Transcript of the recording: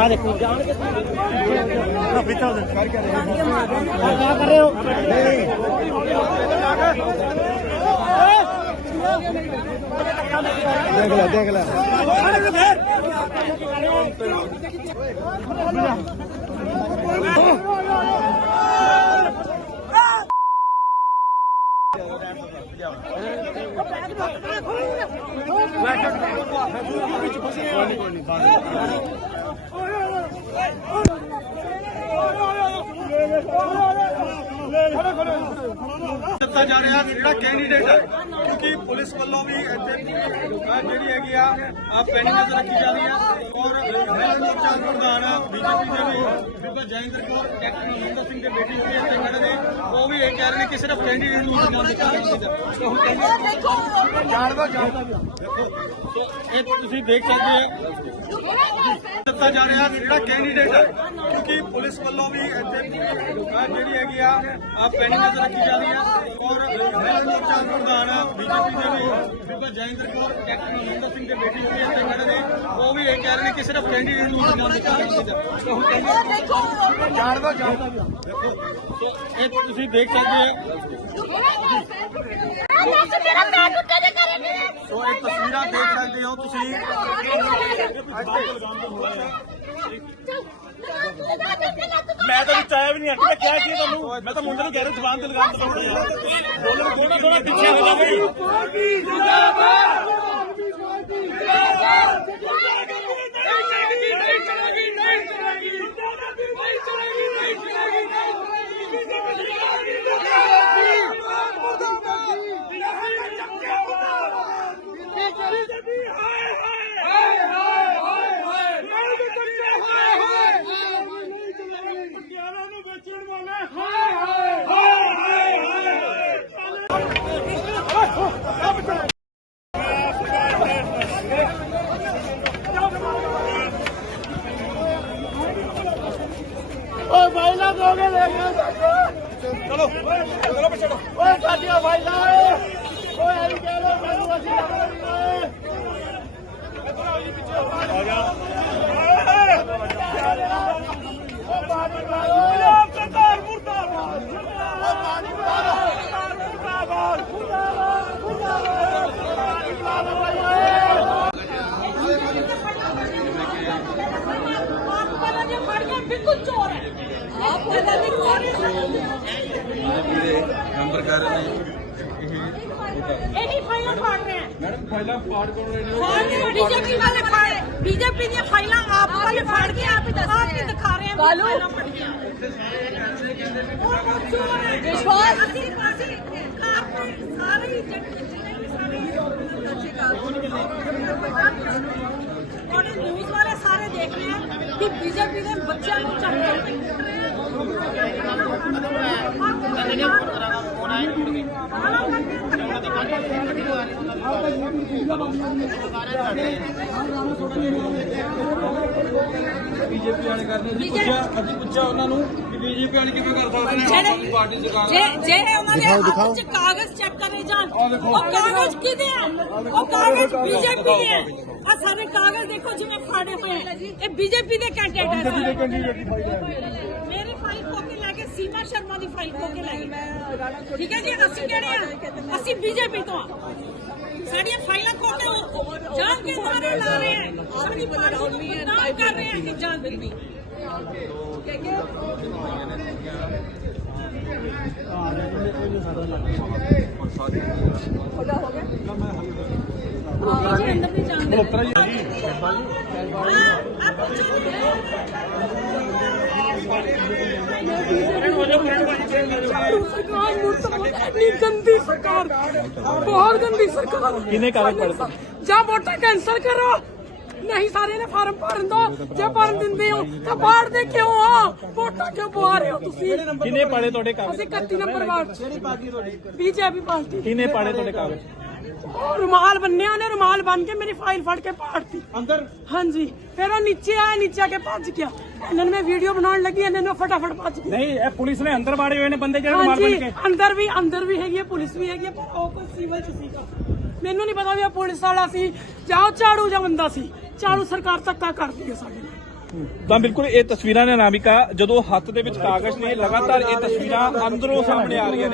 ਆ ਦੇਖੋ। ਜਾਣ ਕੇ ਪਿੱਛੇ ਕਰ ਕੇ ਕੀ ਕਰ ਰਹੇ ਹੋ ਦੇਖ ਲੈ। ਦੇਖ ਲੈ ਦਿੱਤਾ ਜਾ ਰਿਹਾ ਜਿਹੜਾ ਕੈਂਡੀਡੇਟ ਹੈ ਕਿਉਂਕਿ ਪੁਲਿਸ ਵੱਲੋਂ ਵੀ ਇੱਥੇ ਜਿਹੜੀ ਹੈਗੀ ਆ ਆ ਨਜ਼ਰ ਰੱਖੀ ਜਾ ਰਹੀ ਹੈ ਔਰ ਜ਼ਿਲ੍ਹਾ ਮੋਰਚਾ ਪ੍ਰਧਾਨ ਬੀਜੇਪੀ ਦੇ ਵੀ ਬੀਬਾ ਜੈਂਦਰ ਕੌਰ, ਕੈਪਟਨ ਅਮਰਿੰਦਰ ਸਿੰਘ ਦੇ ਬੇਟੀ ਹੋਈ ਹੈ ਖੜੇ ਨੇ ਉਹ ਵੀ ਇਹ ਕਹਿ ਰਹੇ ਨੇ ਕਿ ਸਿਰਫ ਕੈਂਡੀਡੇਟ ਨੂੰ ਨਾਮ ਦਿੱਤਾ ਚਾਹੀਦਾ ਜਾਣਦਾ ਜਾਣਦਾ ਸੋ ਇਹ ਤੁਸੀਂ ਦੇਖ ਸਕਦੇ ਹੋ। ਦਿੱਤਾ ਜਾ ਰਿਹਾ ਜਿਹੜਾ ਕੈਂਡੀਡੇਟ ਹੈ ਕਿਉਂਕਿ ਪੁਲਿਸ ਵੱਲੋਂ ਵੀ ਇੱਥੇ ਜਿਹੜੀ ਹੈਗੀ ਆ ਆ ਪੈਨਿੰਗ ਨਜ਼ਰ ਰੱਖੀ ਜਾ ਰਹੀ ਹੈ ਔਰ ਜ਼ਿਲ੍ਹਾ ਮੋਰਚਾ ਪ੍ਰਧਾਨ ਬੀਜੇਪੀ ਦੇ ਵੀ ਬੀਬਾ ਜੈਂਦਰ ਕੌਰ, ਕੈਪਟਨ ਅਮਰਿੰਦਰ ਸਿੰਘ ਦੇ ਬੇਟੀ ਹੋਈ ਇੱਥੇ ਤੇ ਖੜੇ ਨੇ। ਉਹ ਵੀ ਇਹ ਕਹਿ ਰਹੇ ਨੇ ਕਿ ਸਿਰਫ ਕੈਂਡੀਡੇਟ ਨੂੰ ਨਾਮ ਦਿੱਤਾ ਜਾਣਾ ਚਾਹੀਦਾ ਉਹ ਕਹਿੰਦੇ ਇਹ ਤੁਸੀਂ ਦੇਖ ਸਕਦੇ ਹੋ। ਮੇਰਾ ਪੈਰ ਟੁੱਟੇ ਦੇ ਕਰੇ ਮੇਰੇ ਸੋ ਇਹ ਤਸਵੀਰਾਂ ਦੇਖ ਸਕਦੇ ਹੋ ਤੁਸੀਂ ਮੈਂ ਤਾਂ ਵਿੱਚ ਆਇਆ ਵੀ ਨਹੀਂ ਮੈਂ ਕਿਹਾ ਕੀ ਤੁਹਾਨੂੰ ਮੈਂ ਤਾਂ ਮੁੰਡੇ ਨੂੰ ਕਹਿ ਰਿਹਾ ਜ਼ਬਾਨ ਤੇ ਲਗਾਮ ਤੋਂ ਬੋਲੋ ਥੋੜਾ ਥੋੜਾ ਪਿੱਛੇ ਹੋ ਜਾ ਬਈ ਓਏ ਫਾਈਲਾਂ ਦੋ ਕੇ ਲੈ ਗਿਆ ਚਲੋ ਚਲੋ ਪਿੱਛੇ ਓਏ ਸਾਡੀਆਂ ਫਾਈਲਾਂ ਓਏ। ਐਂ ਕਹਿ ਲੋ ਮੈਨੂੰ ਅਸੀਂ ਓਏ ਆ ਗਿਆ ਓ ਪਾਣੀ ਮਾਰੋ ਸਰਦਾਰ ਮੁਰਦਾਬਾਦ ਓ ਪਾਣੀ ਮਾਰੋ ਸਰਦਾਰ ਮੁਰਦਾਬਾਦ ਮੁਰਦਾਬਾਦ ਮੁਰਦਾਬਾਦ ਪਾਣੀ ਮਾਰੋ ਓਏ ਆਪ ਵਾਲਾ ਜੇ ਫੜ ਗਿਆ ਬਿਲਕੁਲ ਚੋਰ ਹੈ ਆਪ ਵਾਲਾ ਨਹੀਂ ਕੌਣ ਨੰਬਰ ਕਰ ਰਹੇ ਨੇ ਇਹ ਨਹੀਂ ਫਾਈਲਾਂ ਫਾੜ ਰਹੇ ਹੈ ਮੈਡਮ ਫਾਈਲਾਂ ਪਾੜ ਕੋਲ ਰਹੇ ਨੇ ਫਾੜ ਬੀਜੇਪੀ ਵਾਲੇ ਫਾੜ ਬੀਜੇਪੀ ਦੀਆਂ ਫਾਈਲਾਂ ਆਪ ਵਾਲੇ ਫਾੜ ਕੇ ਆਪ ਹੀ ਦੱਸ ਆਪ ਹੀ ਦਿਖਾ ਰਹੇ ਆ ਵੀ ਫਾਈਲਾਂ ਫੜੀਆਂ ਉਹ ਚੋਰ ਹੈ ਵਿਸ਼ਵਾਸ ਅਸੀਂ ਅਸੀਂ ਕਾਰਪੋਰੇਟ ਸਾਰੇ ਹੀ ਜਿਹੜੇ ਵੀ ਸਾਰੇ ਉਹਨੇ ਨਿਊਜ਼ ਵਾਲੇ ਸਾਰੇ ਦੇਖ ਰਹੇ ਆ ਕਿ ਬੀਜੇਪੀ ਦੇ ਬੱਚਿਆਂ ਨੂੰ ਚੱਕ ਕੇ ਕੁੱਟ ਰਹੇ ਆ ਬੀਜੇਪੀ ਵਾਲੇ ਕਰਦੇ ਸੀ ਪੁੱਛਿਆ ਅਸੀਂ ਪੁੱਛਿਆ ਉਹਨਾਂ ਨੂੰ ਕਿ ਬੀਜੇਪੀ ਵਾਲੇ ਕਿਵੇਂ ਕਰ ਸਕਦੇ ਨੇ ਜਿਹੜੇ ਆਪਣੀ ਪਾਰਟੀ ਸਰਕਾਰ ਜੇ ਜੇ ਉਹਨਾਂ ਦੇ ਹੱਥ 'ਚ ਕਾਗਜ਼ ਚੈੱਕ ਕਰੇ ਜਾਣ ਉਹ ਕਾਗਜ਼ ਕਿਹਦੇ ਆ? ਉਹ ਕਾਗਜ਼ ਬੀਜੇਪੀ ਦੇ ਆ। ਆ ਸਾਰੇ ਕਾਗਜ਼ ਦੇਖੋ ਜਿਵੇਂ ਫਾੜੇ ਹੋਏ ਇਹ ਬੀਜੇਪੀ ਦੇ ਕੈਂਡੀਡੇਟ ਆ। ਮੇਰੀ ਸੀਮਾ ਸ਼ਰਮਾ ਦੀ ਫਾਈਲ ਖੋ ਕੇ ਲੈ ਗਏ ਠੀਕ ਹੈ ਜੀ ਅਸੀਂ ਕਿਹੜੇ ਆ? ਅਸੀਂ ਬੀਜੇਪੀ ਤੋਂ ਆ। ਸਾਡੀਆਂ ਫਾਈਲਾਂ ਖੋ ਕੇ ਉਹ ਜਾਣ ਕੇ ਸਾਰੇ ਲਾ ਰਹੇ ਆ। ਆਪਣੀ ਪਾਰਟੀ ਨੂੰ ਬਦਨਾਮ ਕਰ ਰਹੇ ਆ ਕਿ ਜਾਣ ਦਿੱਤੀ। ਜੀ ਅੰਦਰ ਵੀ ਜਾਣ ਸਰਕਾਰ ਮੁਰਦਾਬਾਦ ਇੰਨੀ ਗੰਦੀ ਸਰਕਾਰ ਬਹੁਤ ਗੰਦੀ ਸਰਕਾਰ। ਕਿੰਨੇ ਕਾਗਜ਼ ਪੜ੍ਹਦੇ? ਜਾਂ ਵੋਟਾਂ ਕੈਂਸਲ ਕਰੋ। ਨਹੀਂ ਸਾਰੇ ਨੇ ਫਾਰਮ ਭਰਨ ਦੋ। ਜੇ ਭਰਨ ਦਿੰਦੇ ਹੋ ਤਾਂ ਬਾੜਦੇ ਕਿਉਂ ਆ ਵੋਟਾਂ ਕਿਉਂ ਪਵਾ ਰਹੇ ਹੋ ਤੁਸੀਂ? ਕਿੰਨੇ ਪਾੜੇ ਤੁਹਾਡੇ ਕਾਗਜ਼? ਅਸੀਂ 31 ਨੰਬਰ ਵਾਰਡ ਕਿਹੜੀ ਪਾਰਟੀ ਤੁਹਾਡੀ ਬੀਜੇਪੀ ਪਾਰਟੀ। ਕਿੰਨੇ ਪਾੜੇ ਤੁਹਾਡੇ ਕਾਗਜ਼? ਉਹ ਰੁਮਾਲ ਬੰਨਿਆ ਉਹਨੇ ਰੁਮਾਲ ਬੰਨ ਕੇ ਮੇਰੀ ਫਾਈਲ ਫੜ ਕੇ ਪਾੜਤੀ। ਅੰਦਰ? ਹਾਂਜੀ। ਫਿਰ ਉਹ ਨੀਚੇ ਆਇਆ ਨੀਚੇ ਆ ਕੇ ਭੱਜ ਗਿਆ। ਇਹਨਾਂ ਨੇ ਮੈਂ ਵੀਡੀਓ ਬਣਾਉਣ ਲੱਗੀ ਇਹਨਾਂ ਨੇ ਫਟਾਫਟ ਭੱਜ ਗਏ ਨਹੀਂ ਇਹ ਪੁਲਿਸ ਨੇ ਅੰਦਰ ਬਾੜੇ ਹੋਏ ਨੇ ਬੰਦੇ ਜਿਹੜੇ ਬਣ ਹਾਂਜੀ ਕੇ? ਅੰਦਰ ਵੀ ਅੰਦਰ ਵੀ ਹੈਗੀ ਹੈ ਪੁਲਿਸ ਵੀ ਹੈਗੀ ਹੈ ਪਰ ਉਹ ਕੋਈ ਸਿਵਲ ਚ ਸੀਗਾ। ਮੈਨੂੰ ਨਹੀਂ ਪਤਾ ਵੀ ਇਹ ਪੁਲਿਸ ਵਾਲਾ ਸੀ ਜਾਂ ਉਹ ਝਾੜੂ ਜਾਂ ਬੰਦਾ ਸੀ। ਝਾੜੂ ਸਰਕਾਰ ਧੱਕਾ ਕਰਦੀ ਹੈ ਸਾਡੇ ਨਾਲ। ਤਾਂ ਬਿਲਕੁਲ ਇਹ ਤਸਵੀਰਾਂ ਨੇ ਅਨਾਮਿਕਾ ਜਦੋਂ ਹੱਥ ਦੇ ਵਿੱਚ ਕਾਗਜ਼ ਨੇ ਲਗਾਤਾਰ ਇਹ ਤਸਵੀਰਾਂ ਅੰਦਰੋਂ ਸਾਹਮਣੇ ਆ ਰਹੀਆਂ ਨੇ।